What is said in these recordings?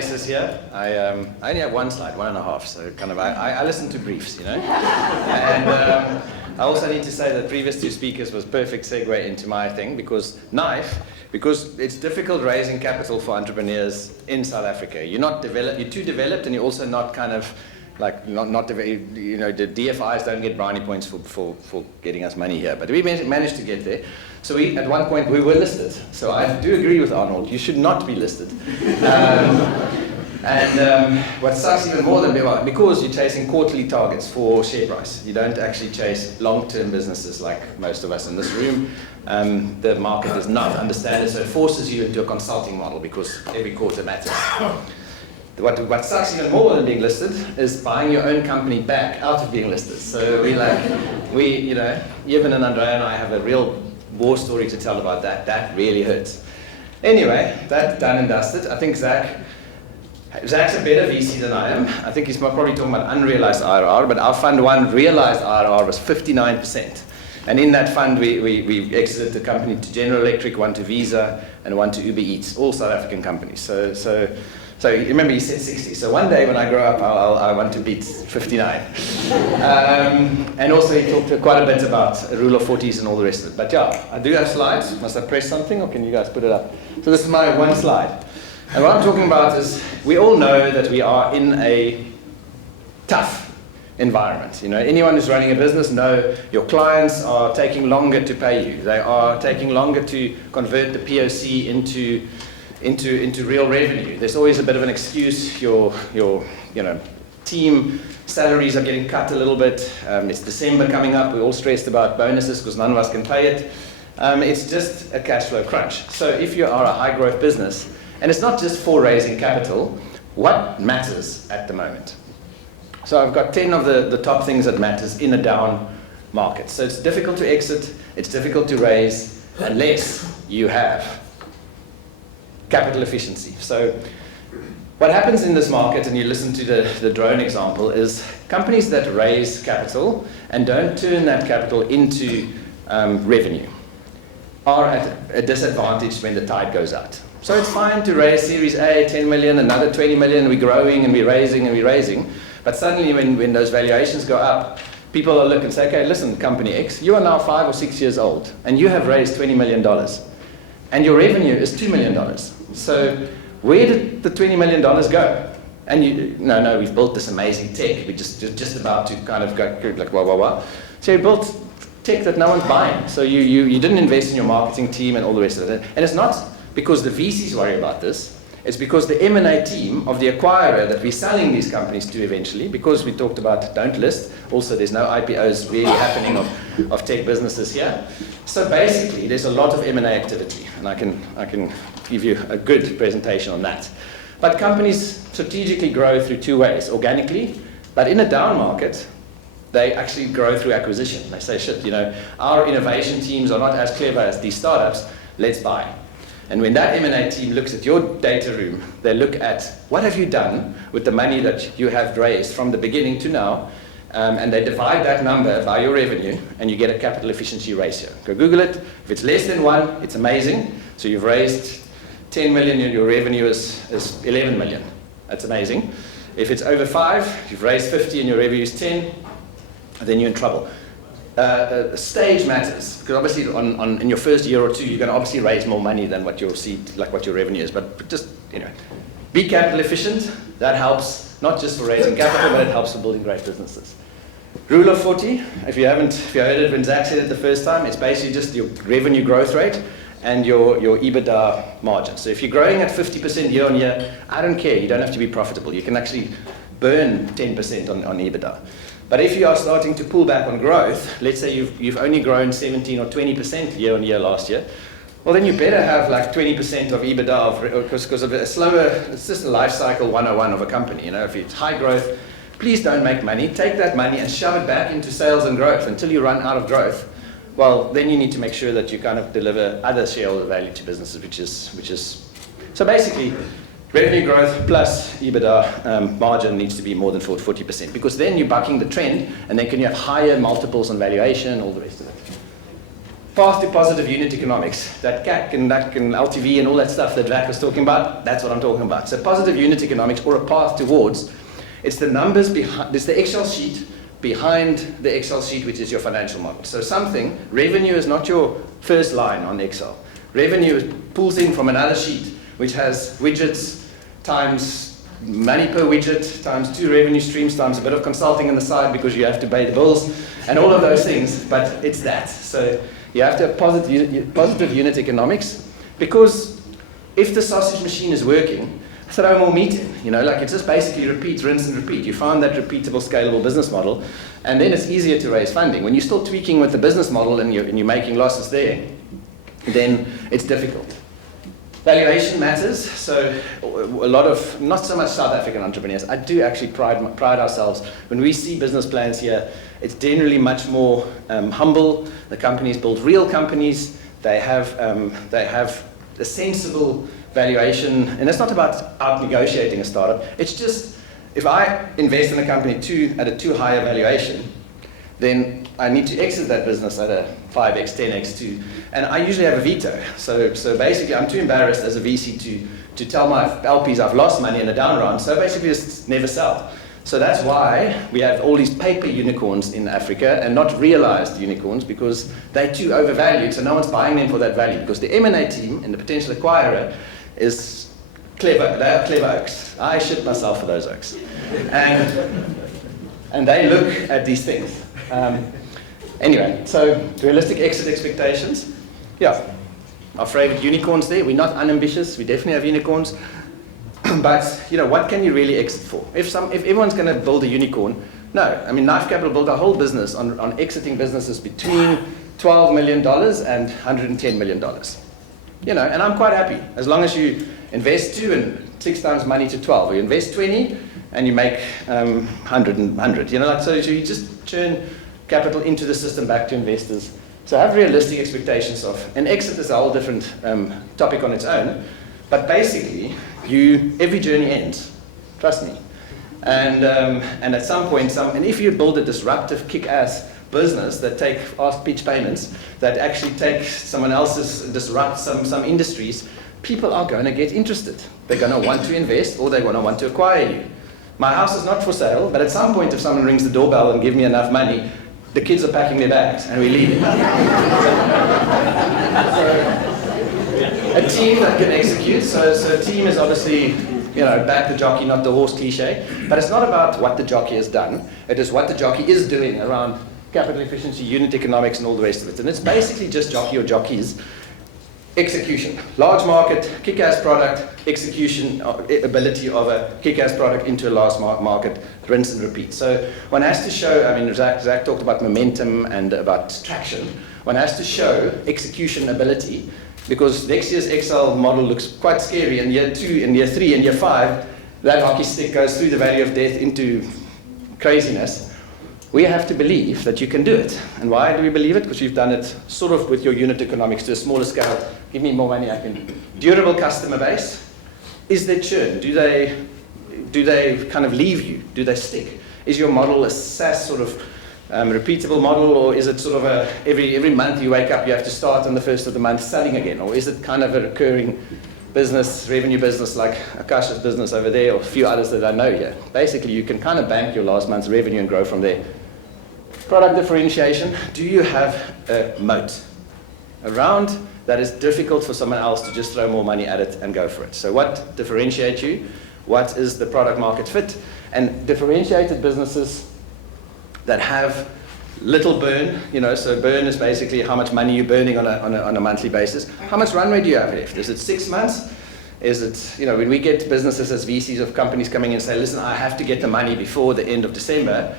faces here. I only have one slide, 1.5, so kind of I listen to briefs, you know. And I also need to say that the previous two speakers was perfect segue into my thing, because it's difficult raising capital for entrepreneurs in South Africa. You're too developed, and you're also not kind of like you know, the DFIs don't get brownie points for getting us money here, but we managed to get there. So at one point we were listed. So I do agree with Arnold, you should not be listed. What sucks even more than because you're chasing quarterly targets for share price, you don't actually chase long-term businesses like most of us in this room. The market does not understand it, so it forces you into a consulting model because every quarter matters. What sucks even more than being listed is buying your own company back out of being listed. So you know, Evan and Andrea and I have a real war story to tell about that. That really hurts. Anyway, that's done and dusted. I think Zach's a better VC than I am. I think he's probably talking about unrealized IRR, but our fund one realized IRR was 59%. And in that fund, we exited the company to General Electric, one to Visa, and one to Uber Eats, all South African companies. So remember, he said 60. So one day when I grow up, I want to beat 59. And also he talked quite a bit about rule of 40s and all the rest of it. But yeah, I do have slides. Must I press something, or can you guys put it up? So this is my one slide. And what I'm talking about is, we all know that we are in a tough environment. You know, anyone who's running a business know your clients are taking longer to pay you. They are taking longer to convert the POC into real revenue. There's always a bit of an excuse. Your team salaries are getting cut a little bit. It's December coming up. We're all stressed about bonuses because none of us can pay it. It's just a cash flow crunch. So if you are a high growth business, and it's not just for raising capital, what matters at the moment? So I've got 10 of the top things that matters in a down market. So it's difficult to exit, it's difficult to raise, unless you have capital efficiency. So what happens in this market, and you listen to the drone example, is companies that raise capital and don't turn that capital into revenue are at a disadvantage when the tide goes out. So it's fine to raise Series A, 10 million, another 20 million, we're growing and we're raising. But suddenly when those valuations go up, people will look and say, okay, listen, company X, you are now 5 or 6 years old, and you have raised $20 million, and your revenue is $2 million. So where did the $20 million go? And no, we've built this amazing tech. We're just about to kind of go like, wow. So you built tech that no one's buying. So you didn't invest in your marketing team and all the rest of it. And it's not because the VCs worry about this. It's because the M&A team of the acquirer that we're selling these companies to eventually, because we talked about don't list, also there's no IPOs really happening of tech businesses here. So basically there's a lot of M&A activity, and I can give you a good presentation on that. But companies strategically grow through two ways, organically, but in a down market, they actually grow through acquisition. They say, shit, you know, our innovation teams are not as clever as these startups, let's buy. And when that M&A team looks at your data room, they look at what have you done with the money that you have raised from the beginning to now, and they divide that number by your revenue, and you get a capital efficiency ratio. Go Google it. If it's less than 1, it's amazing. So you've raised 10 million and your revenue is 11 million. That's amazing. If it's over 5, you've raised 50 and your revenue is 10, then you're in trouble. The stage matters, because obviously in your first year or two, you're going to obviously raise more money than what you'll see, like what your revenue is. But just, you know, be capital efficient. That helps not just for raising capital, but it helps for building great businesses. Rule of 40, if you heard it when Zach said it the first time, it's basically just your revenue growth rate and your EBITDA margin. So if you're growing at 50% year on year, I don't care. You don't have to be profitable. You can actually burn 10% on EBITDA. But if you are starting to pull back on growth, let's say you've only grown 17 or 20% year on year last year, well then you better have like 20% of EBITDA because of a slower, it's just a life cycle 101 of a company. You know, if it's high growth, please don't make money. Take that money and shove it back into sales and growth until you run out of growth. Well, then you need to make sure that you kind of deliver other shareholder value to businesses, which is so basically revenue growth plus EBITDA margin needs to be more than 40%, because then you're bucking the trend, and then can you have higher multiples on valuation, all the rest of it. path to positive unit economics, that CAC and NAC and LTV and all that stuff that Vac was talking about, that's what I'm talking about. So positive unit economics, or a path towards, it's the numbers behind, it's the Excel sheet behind the Excel sheet, which is your financial model. So revenue is not your first line on Excel. Revenue pulls in from another sheet, which has widgets times money per widget, times 2 revenue streams, times a bit of consulting on the side because you have to pay the bills, and all of those things, but it's that. So you have to have positive unit economics, because if the sausage machine is working, throw more meat in. Like it's just basically repeat, rinse and repeat. You found that repeatable, scalable business model, and then it's easier to raise funding. When you're still tweaking with the business model and you're making losses there, then it's difficult. Valuation matters. So a lot of, not so much South African entrepreneurs, I do actually pride ourselves. When we see business plans here, it's generally much more humble. The companies build real companies. They have a sensible valuation, and it's not about out-negotiating a startup. It's just, if I invest in a company at a too high a valuation, then I need to exit that business at a 5x, 10x, and I usually have a veto. So basically, I'm too embarrassed as a VC to tell my LPs I've lost money in a down round, so basically just never sell. So that's why we have all these paper unicorns in Africa and not realized unicorns, because they're too overvalued, so no one's buying them for that value, because the M&A team and the potential acquirer is clever. They are clever oaks. I shit myself for those oaks. And they look at these things. Anyway, so realistic exit expectations. Yeah, our favorite unicorns there. We're not unambitious. We definitely have unicorns. But what can you really exit for? If everyone's going to build a unicorn, no. I mean, Knife Capital built a whole business on exiting businesses between $12 million and $110 million. And I'm quite happy as long as you invest 2 and 6 times money to 12, or you invest 20 and you make 100 and 100. So you just churn capital into the system back to investors. So have realistic expectations of, and exit is a whole different topic on its own. But basically, every journey ends. Trust me. And at some point, and if you build a disruptive, kick-ass business that ask pitch payments, that actually take someone else's, disrupt some industries, people are going to get interested. They're going to want to invest, or they're going to want to acquire you. My house is not for sale, but at some point, if someone rings the doorbell and give me enough money, the kids are packing their bags and we're leaving. A team that can execute. So a team is obviously, back the jockey, not the horse cliche. But it's not about what the jockey has done. It is what the jockey is doing around capital efficiency, unit economics, and all the rest of it. And it's basically just jockey or jockeys. Execution. Large market, kick-ass product, execution, ability of a kick-ass product into a large market, rinse and repeat. So one has to show, Zach talked about momentum and about traction. One has to show execution ability, because next year's Excel model looks quite scary. In year 2, in year 3, in year 5, that hockey stick goes through the valley of death into craziness. We have to believe that you can do it. And why do we believe it? Because you've done it sort of with your unit economics to a smaller scale. Give me more money, I can. Durable customer base. Is there churn? Do they kind of leave you? Do they stick? Is your model a SaaS sort of repeatable model, or is it sort of every month you wake up, you have to start on the first of the month selling again? Or is it kind of a recurring business, revenue business like Akasha's business over there, or a few others that I know here? Basically, you can kind of bank your last month's revenue and grow from there. Product differentiation. Do you have a moat around that is difficult for someone else to just throw more money at it and go for it? So what differentiates you? What is the product market fit? And differentiated businesses that have little burn, so burn is basically how much money you're burning on a monthly basis. How much runway do you have left? Is it 6 months? Is it, when we get businesses as VCs of companies coming in and say, listen, I have to get the money before the end of December,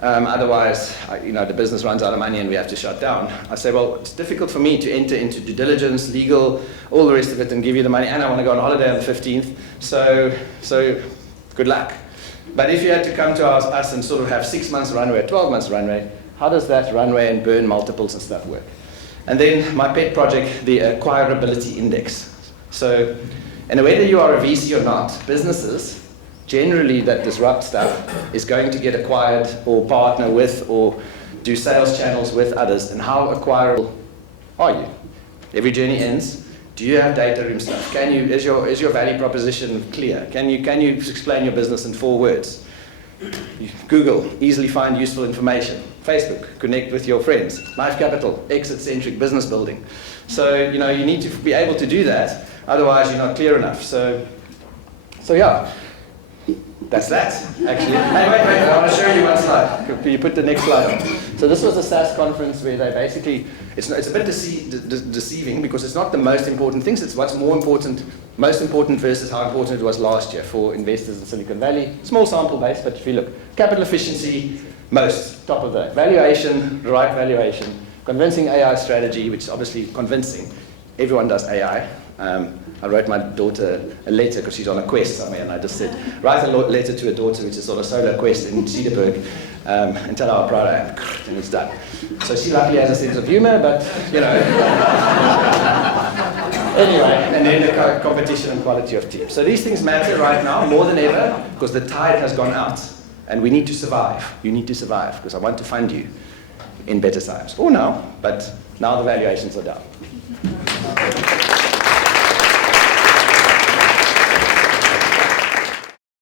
otherwise, the business runs out of money and we have to shut down. I say, well, it's difficult for me to enter into due diligence, legal, all the rest of it, and give you the money, and I want to go on holiday on the 15th, so good luck. But if you had to come to us and sort of have 6 months runway, 12 months runway, how does that runway and burn multiples and stuff work? And then my pet project, the acquirability index. So, and whether you are a VC or not, businesses generally that disrupt stuff is going to get acquired or partner with or do sales channels with others. And how acquirable are you? Every journey ends. Do you have data room stuff? Is your value proposition clear? Can you explain your business in 4 words? Google, easily find useful information. Facebook, connect with your friends. Life Capital, exit-centric business building. So, you need to be able to do that, otherwise you're not clear enough. So yeah, that's that, actually. Hey, wait, I want to show you one slide. Can you put the next slide on? So this was a SaaS conference where they basically, it's a bit deceiving because it's not the most important things, it's what's most important versus how important it was last year for investors in Silicon Valley. Small sample base, but if you look, capital efficiency, most, top of that. Valuation, the right valuation. Convincing AI strategy, which is obviously convincing. Everyone does AI. I wrote my daughter a letter because she's on a quest somewhere, and I just said, write a letter to a daughter, which is sort of a solo quest in Cedarburg, and tell her how proud I am, and it's done. So she luckily has a sense of humor, but, Anyway, and then the competition and quality of teams. So these things matter right now more than ever because the tide has gone out, and we need to survive. You need to survive because I want to fund you in better times. Or now, but now the valuations are down.